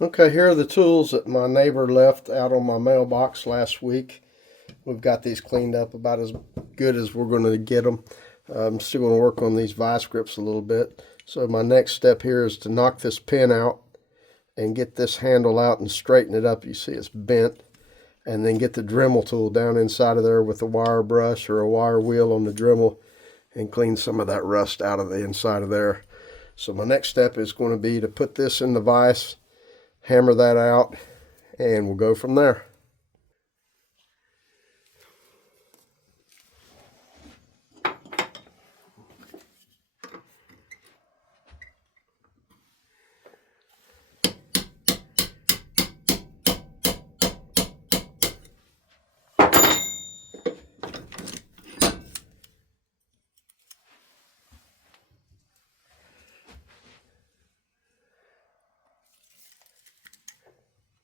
Okay, here are the tools that my neighbor left out on my mailbox last week. We've got these cleaned up about as good as we're going to get them. I'm still going to work on these vice grips a little bit. So my next step here is to knock this pin out and get this handle out and straighten it up. You see it's bent. And then get the Dremel tool down inside of there with a wire brush or a wire wheel on the Dremel and clean some of that rust out of the inside of there. So my next step is going to be to put this in the vise, hammer that out, and we'll go from there.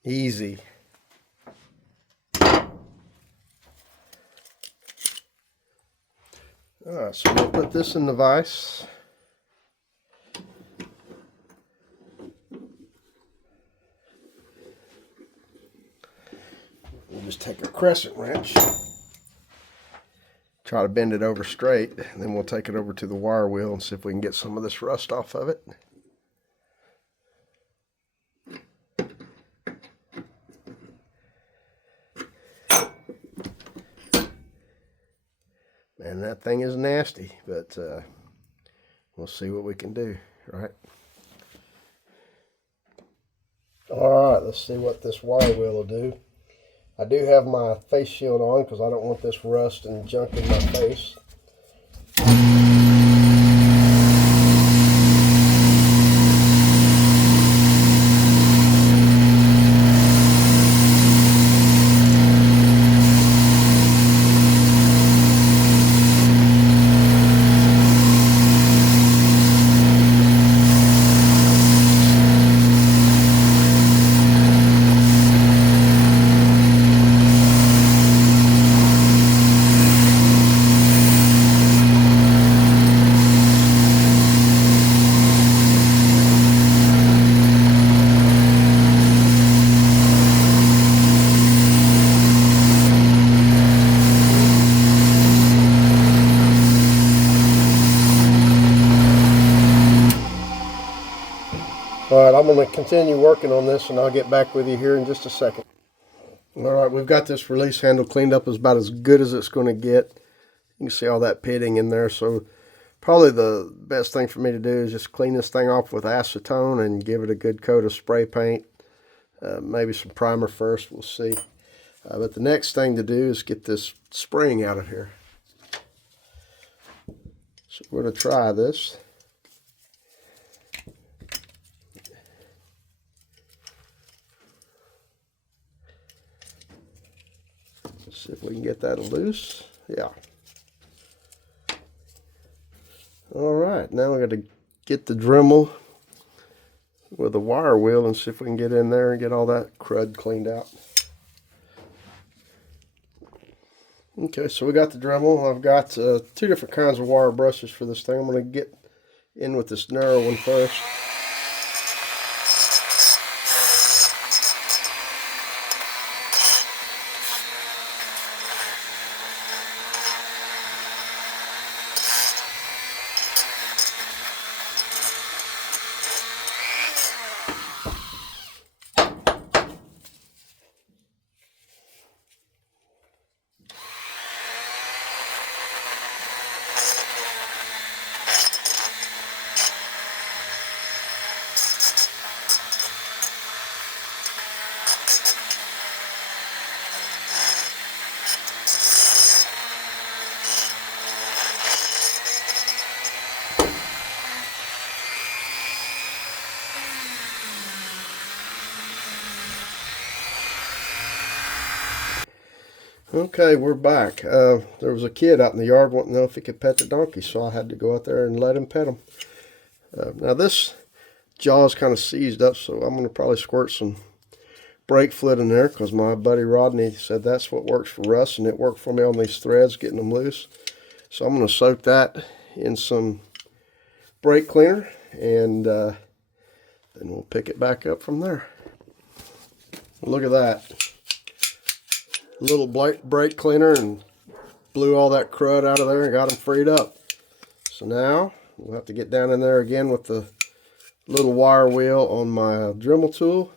Easy. Alright, so we'll put this in the vise. We'll just take a crescent wrench, try to bend it over straight, and then we'll take it over to the wire wheel and see if we can get some of this rust off of it. And that thing is nasty, but we'll see what we can do, right? Alright, let's see what this wire wheel will do. I do have my face shield on because I don't want this rust and junk in my face. Alright, I'm going to continue working on this and I'll get back with you here in just a second. Alright, we've got this release handle cleaned up as about as good as it's going to get. You can see all that pitting in there, so probably the best thing for me to do is just clean this thing off with acetone and give it a good coat of spray paint. Maybe some primer first, we'll see. But the next thing to do is get this spring out of here. So we're going to try this. Let's see if we can get that loose. Yeah. Alright, now we're going to get the Dremel with a wire wheel and see if we can get in there and get all that crud cleaned out. Okay, so we got the Dremel. I've got two different kinds of wire brushes for this thing. I'm going to get in with this narrow one first. Okay, we're back. There was a kid out in the yard wanting to know if he could pet the donkey, so I had to go out there and let him pet him. Now this jaw is kind of seized up, so I'm going to probably squirt some brake fluid in there because my buddy Rodney said that's what works for rust, and it worked for me on these threads, getting them loose. So I'm going to soak that in some brake cleaner, and then we'll pick it back up from there. Look at that. A little brake cleaner and blew all that crud out of there and got them freed up. So now we'll have to get down in there again with the little wire wheel on my Dremel tool.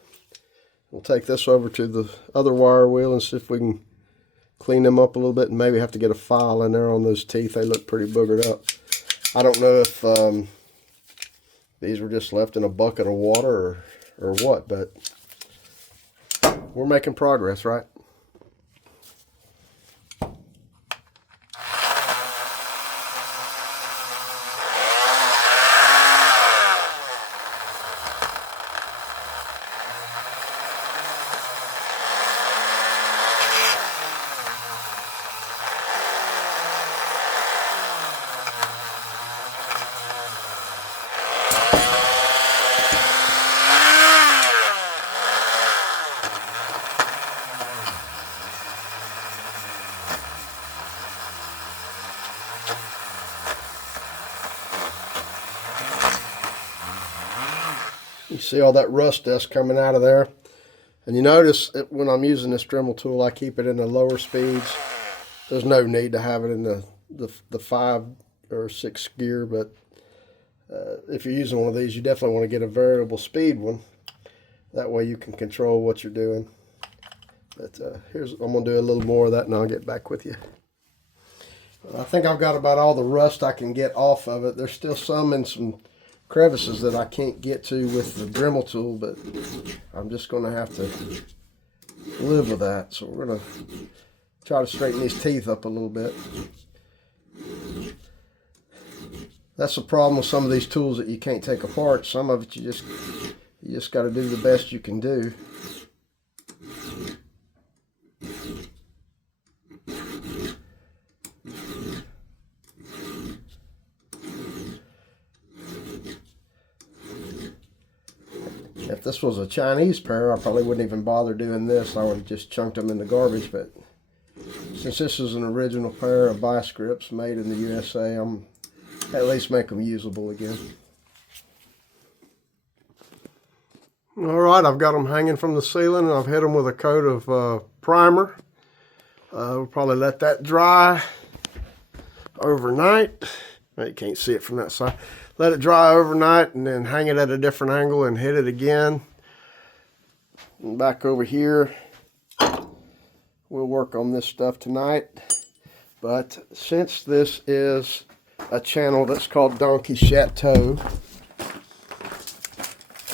We'll take this over to the other wire wheel and see if we can clean them up a little bit, and maybe have to get a file in there on those teeth. They look pretty boogered up. I don't know if these were just left in a bucket of water or what, but we're making progress, right? You see all that rust dust coming out of there. And you notice when I'm using this Dremel tool, I keep it in the lower speeds. There's no need to have it in the 5 or 6 gear, but if you're using one of these, you definitely want to get a variable speed one. That way you can control what you're doing. But I'm going to do a little more of that and I'll get back with you. I think I've got about all the rust I can get off of it. There's still some in some crevices that I can't get to with the Dremel tool, but I'm just going to have to live with that. So we're going to try to straighten these teeth up a little bit. That's the problem with some of these tools that you can't take apart. Some of it you just got to do the best you can do. If this was a Chinese pair, I probably wouldn't even bother doing this. I would have just chunked them in the garbage. But since this is an original pair of vice grips made in the USA, I'm at least make them usable again. All right, I've got them hanging from the ceiling, and I've hit them with a coat of primer. We'll probably let that dry overnight. Well, you can't see it from that side. Let it dry overnight and then hang it at a different angle and hit it again. And back over here, we'll work on this stuff tonight. But since this is a channel that's called Donkey Chateau,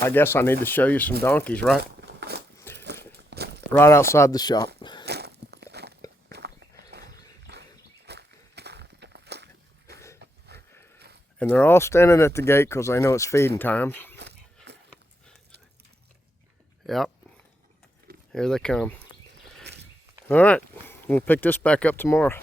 I guess I need to show you some donkeys, right? Right outside the shop. And they're all standing at the gate because they know it's feeding time. Yep. Here they come. All right. We'll pick this back up tomorrow.